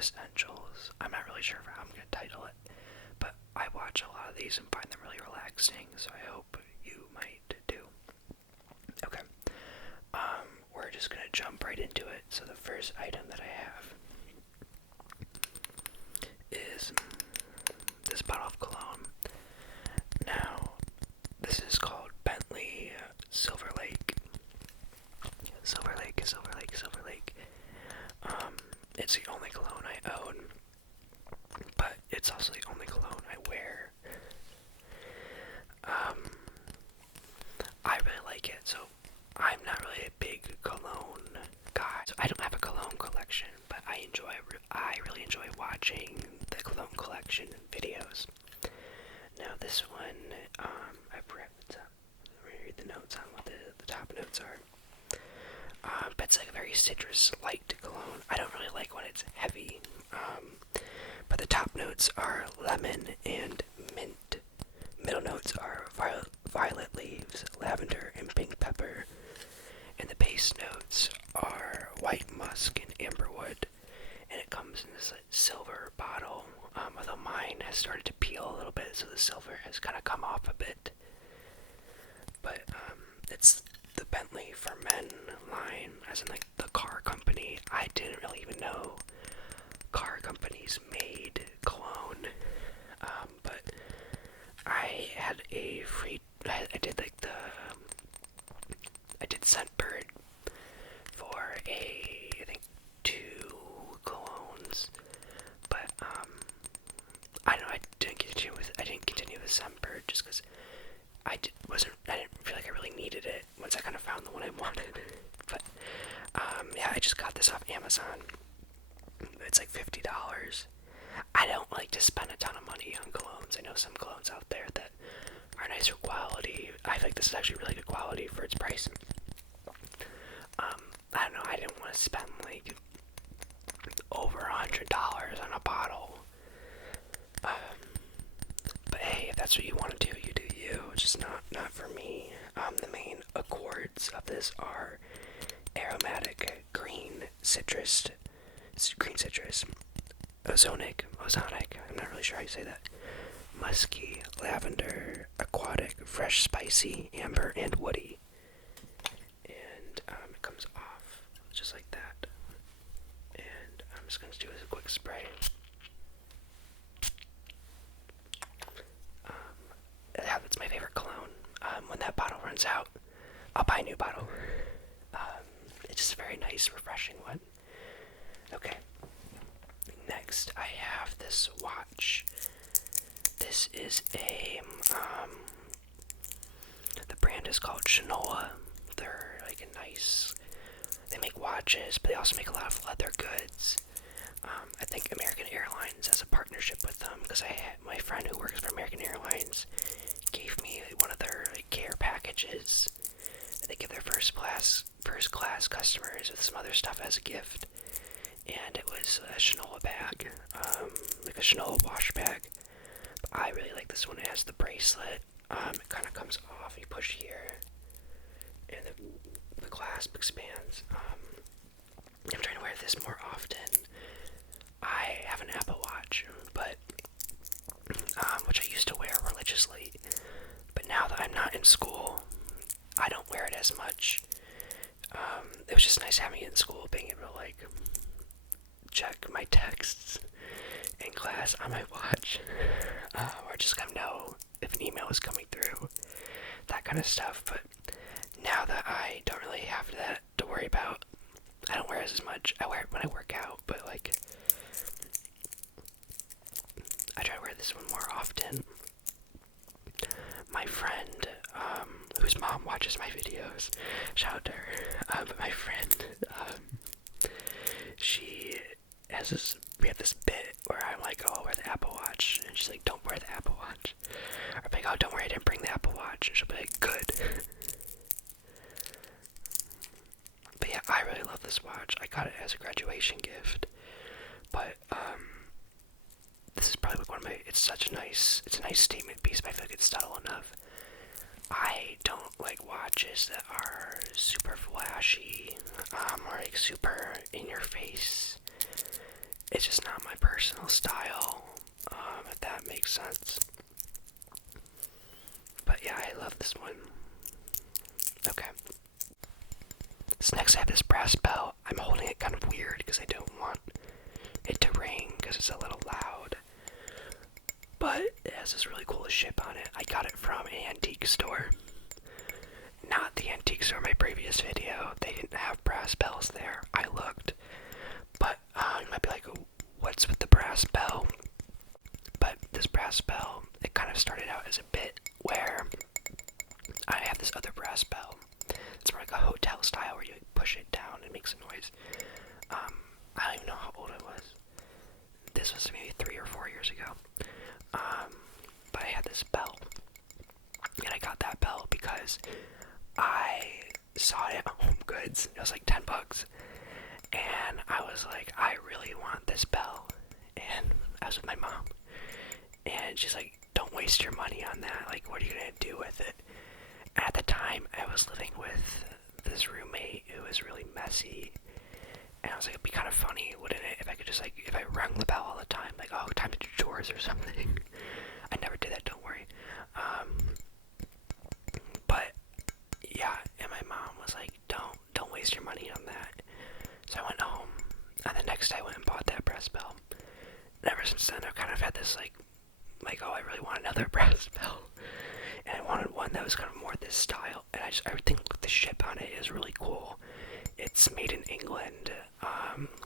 essentials. I'm not really sure how I'm going to title it, but I watch a lot of these and find them really relaxing, so I hope you might too. Okay, we're just going to jump right into it. So the first item that I have is this bottle of cologne. Now, this is called Bentley Silver Lake. Silver Lake, Silver Lake, Silver Lake. It's the only cologne I own, but it's also the only cologne I wear. I really like it, so I'm not really a big cologne guy. So I don't have a cologne collection, but I really enjoy watching the cologne collection videos. Now this one, I've read the top. Let me read the notes on what the top notes are. But it's like a very citrus light cologne. I don't really like when it's heavy. But the top notes are lemon and mint. Middle notes are violet leaves, lavender, and pink pepper. And the base notes are white musk and amberwood. And it comes in this silver bottle. Although mine has started to peel a little bit, so the silver has kind of come off a bit. But it's the Bentley for Men line, as in like the car company. I didn't really even know car companies made cologne. But I had a free. I did Scentbird for I think 2 colognes, but I don't know. I didn't continue with Scentbird just because I didn't feel like I really needed it once I kind of found the one I wanted. But yeah, I just got this off Amazon. It's like $50. I don't like to spend a ton of money on colognes. I know some colognes out there that are nicer quality. I think this is actually really good quality for its price. I don't know. I didn't want to spend like over $100 on a bottle. But hey, if that's what you want to do, you do you. It's just not for me. The main accords of this are aromatic, green citrus, ozonic, I'm not really sure how you say that, musky, lavender, aquatic, fresh, spicy, amber, and woody. And it comes off just like that. And I'm just going to do a quick spray. Yeah, that's my favorite cologne. When that bottle runs out, I'll buy a new bottle. It's just a very nice, refreshing one. Okay. Next, I have this watch. This is the brand is called Chinola. They're like they make watches, but they also make a lot of leather goods. I think American Airlines has a partnership with them because my friend who works for American Airlines gave me one of their care packages that they give their first class customers with some other stuff as a gift. And it was a Chinola bag, like a Chinola wash bag. But I really like this one. It has the bracelet. It kind of comes off. You push here, and the clasp expands. I'm trying to wear this more often. I have an Apple Watch, but which I used to wear religiously. But now that I'm not in school, I don't wear it as much. It was just nice having it in school, being able to check my texts in class on my watch, or just kind of know if an email is coming through, that kind of stuff. But now that I don't really have that to worry about, I don't wear it as much. I wear it when I work out, but I try to wear this one more often. My friend, whose mom watches my videos, shout out to her, but my friend, we have this bit where I'm like, oh, I'll wear the Apple Watch, and she's like, don't wear the Apple Watch. Or I'm like, oh, don't worry, I didn't bring the Apple Watch, and she'll be like, good. But yeah, I really love this watch. I got it as a graduation gift, but this is probably it's a nice statement piece, but I feel like it's subtle enough. I don't like watches that are super flashy, or super in your face. it's just not my personal style, if that makes sense. But yeah, I love this one. Okay. So next I have this brass bell. I'm holding it kind of weird because I don't want it to ring because it's a little loud. But it has this really cool ship on it. I got it from an antique store. Not the antique store in my previous video. They didn't have brass bells there. I looked. But you might be like, what's with the brass bell? But this brass bell, it kind of started out as a bit where I have this other brass bell. It's more like a hotel style where you push it down and it makes a noise. I don't even know how old it was. This was maybe 3 or 4 years ago. But I had this bell. And I got that bell because I saw it at Home Goods. It was like $10. And I was like, I really want this bell. And I was with my mom. And she's like, don't waste your money on that. Like, what are you going to do with it? And at the time, I was living with this roommate who was really messy. And I was like, it'd be kind of funny, wouldn't it, if I could just, like, if I rang the bell all the time, like, oh, time to do chores or something. I never did that, don't worry. But, yeah, and my mom was like, don't waste your money on that. So I went home, and the next day I went and bought that brass bell. And ever since then, I've kind of had this, like, oh, I really want another brass bell. And I wanted one that was kind of more this style. And I think the ship on it is really cool. It's made in England.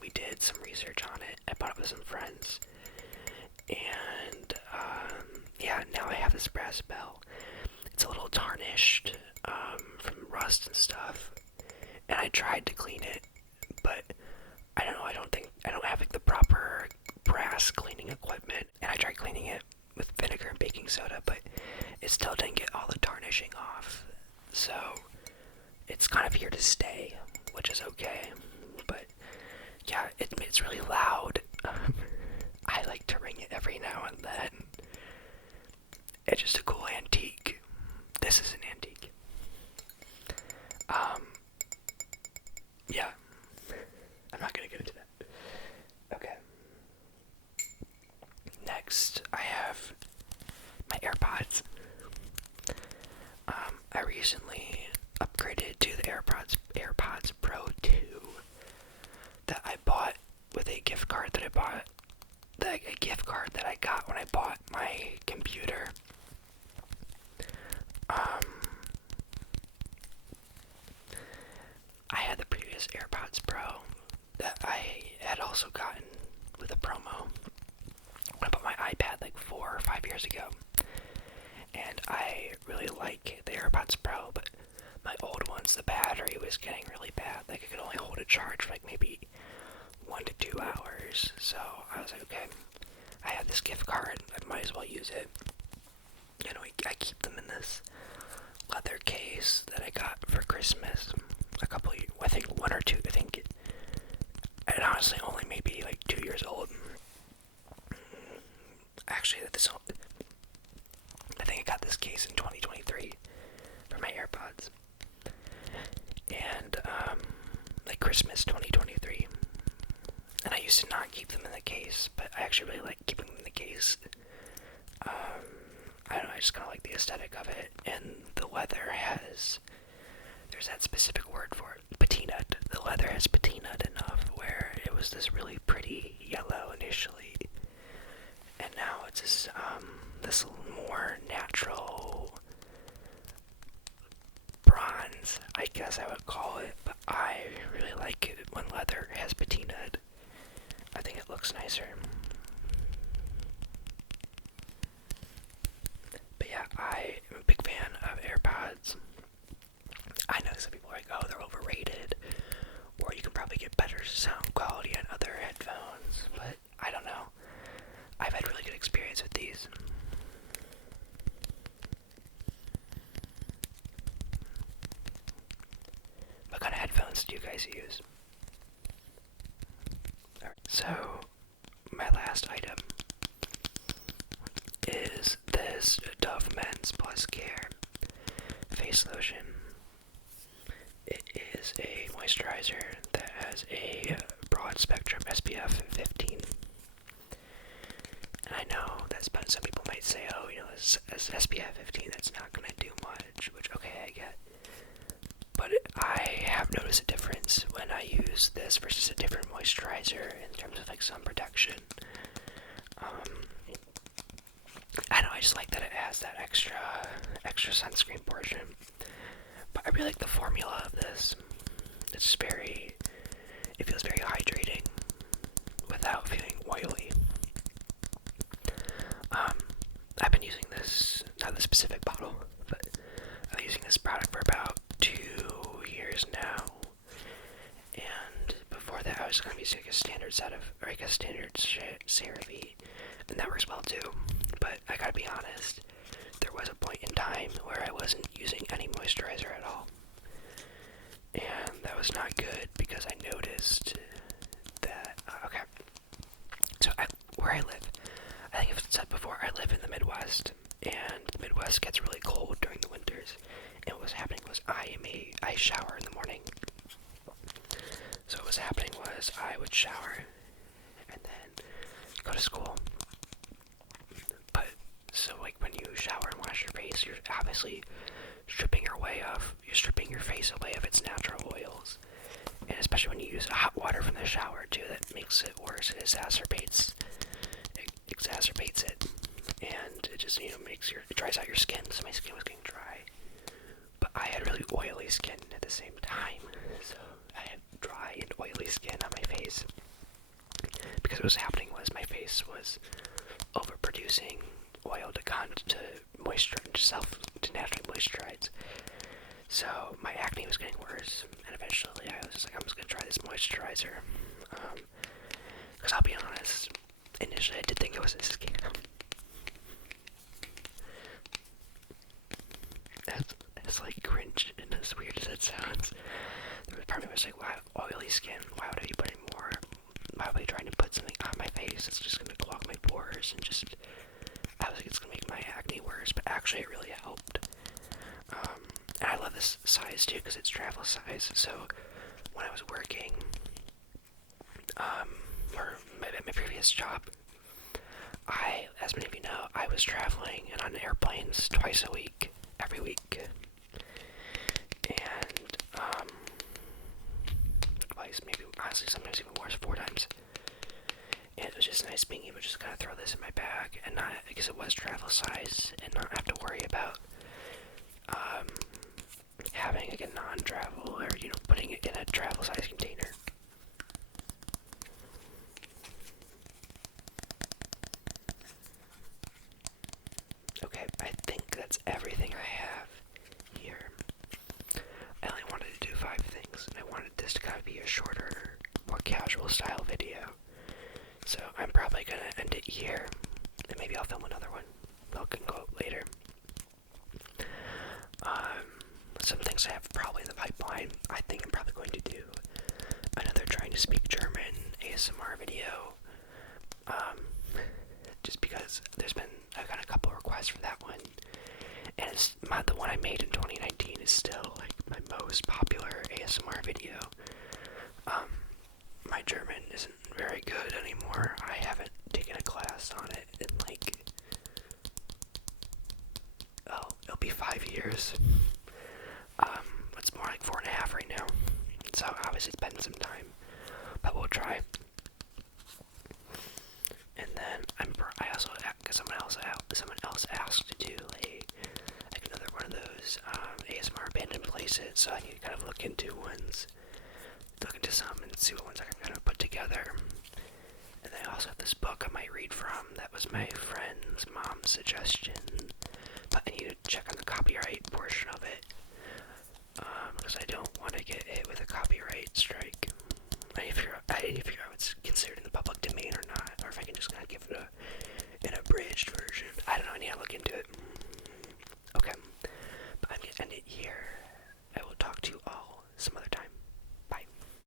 We did some research on it. I bought it with some friends. And, yeah, now I have this brass bell. It's a little tarnished, from rust and stuff. And I tried to clean it, but I don't know, I don't have, like, the proper brass cleaning equipment. And I tried cleaning it with vinegar and baking soda, but it still didn't get all the tarnishing off. So, it's kind of here to stay, which is okay. But, yeah, it's really loud. I like to ring it every now and then. It's just a cool antique. This is an antique. Yeah. I'm not gonna get into that. Okay. Next, I have my AirPods. I recently upgraded to the AirPods Pro 2 that I bought with a gift card that I got when I bought my computer. I had the previous AirPods Pro that I had also gotten with a promo when I bought my iPad like 4 or 5 years ago. And I really like the AirPods Pro, but my old ones, the battery was getting really bad. Like, I could only hold a charge for like maybe 1 to 2 hours. So I was like, okay, I have this gift card, I might as well use it. You know, I keep them in this leather case that I got for Christmas a couple of, I think 1 or 2, and honestly only maybe like 2 years old. Actually, I think I got this case in 2023 for my AirPods. And, like Christmas 2023. And I used to not keep them in the case, but I actually really like keeping them in the case. I don't know, I just kind of like the aesthetic of it. And the leather there's that specific word for it, patinaed. The leather has patinaed enough where it was this really pretty yellow initially. And now it's this more natural bronze, I guess I would call it. But I really like it when leather has patinaed. I think it looks nicer. But yeah, I am a big fan of AirPods. I know some people are like, oh, they're overrated, or you can probably get better sound quality on other headphones, but I don't know. I've had really good experience with these. What kind of headphones do you guys use? Alright, so my last item is this Dove Men's Plus Care face lotion. It is a moisturizer that has a broad spectrum SPF 15. And I know that some people might say, oh, this SPF 15, that's not going to do much, which, okay, I get. But I have noticed a difference when I use this versus a different moisturizer in terms of like sun protection. I know, I just like that it has that extra sunscreen portion. But I really like the formula of this. It feels very hydrating without feeling oily. I've been using this, not the specific bottle, but I've been using this product for about 2 years now. And before that, I was going to be using a standard CeraVe, and that works well too. But I gotta be honest, there was a point in time where I wasn't using any moisturizer at all. And that was not good because I noticed that, okay, so where I live, I think I've said before, I live in the Midwest, and the Midwest gets really cold during the winters, and what was happening was I shower in the morning. So what was happening was I would shower, and then go to school. But, so like when you shower and wash your face, you're obviously stripping your face away of its natural oils. And especially when you use hot water from the shower too, that makes it worse. It exacerbates it. And it just, it dries out your skin. So my skin was getting dry. But I had really oily skin at the same time. So I had dry and oily skin on my face. Because what was happening was my face was overproducing oil to naturally moisturize. So my acne was getting worse, and eventually I was just like, I'm just gonna try this moisturizer. Because I'll be honest, initially I did think it was a scam. That's like cringe and as weird as it sounds. There was part of me was like, wow, oily skin, why would I be putting more? Why would I be trying to put something on my face that's just gonna clog my pores and just, I was like, it's gonna make my acne worse, but actually it really helped. And I love this size too because it's travel size. So when I was working, or at my previous job, as many of you know, I was traveling and on airplanes twice a week, every week. And twice, maybe honestly sometimes even more, 4 times. And it was just nice being able to just kind of throw this in my bag and not, because it was travel size, and not have to worry about having like a non-travel or putting it in a travel size container. Okay, I think that's everything I have here. I only wanted to do 5 things, and I wanted this to kind of be a shorter, more casual style video. So I'm probably gonna end it here, and maybe I'll film another one. I can go later. Some things I have probably in the pipeline. I think I'm probably going to do another trying to speak German ASMR video. Just because I've got a couple requests for that one, and the one I made in 2019 is still like my most popular ASMR video. My German isn't very good anymore. I haven't taken a class on it in it'll be 5 years. It's more like 4.5 right now. So obviously it's been some time, but we'll try. And then I also, because someone else asked to do another one of those ASMR abandoned places. So I need to kind of look into some and see what ones I can kind of put together. And I also have this book I might read from. That was my friend's mom's suggestion, but I need to check on the copyright portion of it, because I don't want to get hit with a copyright strike. And if you're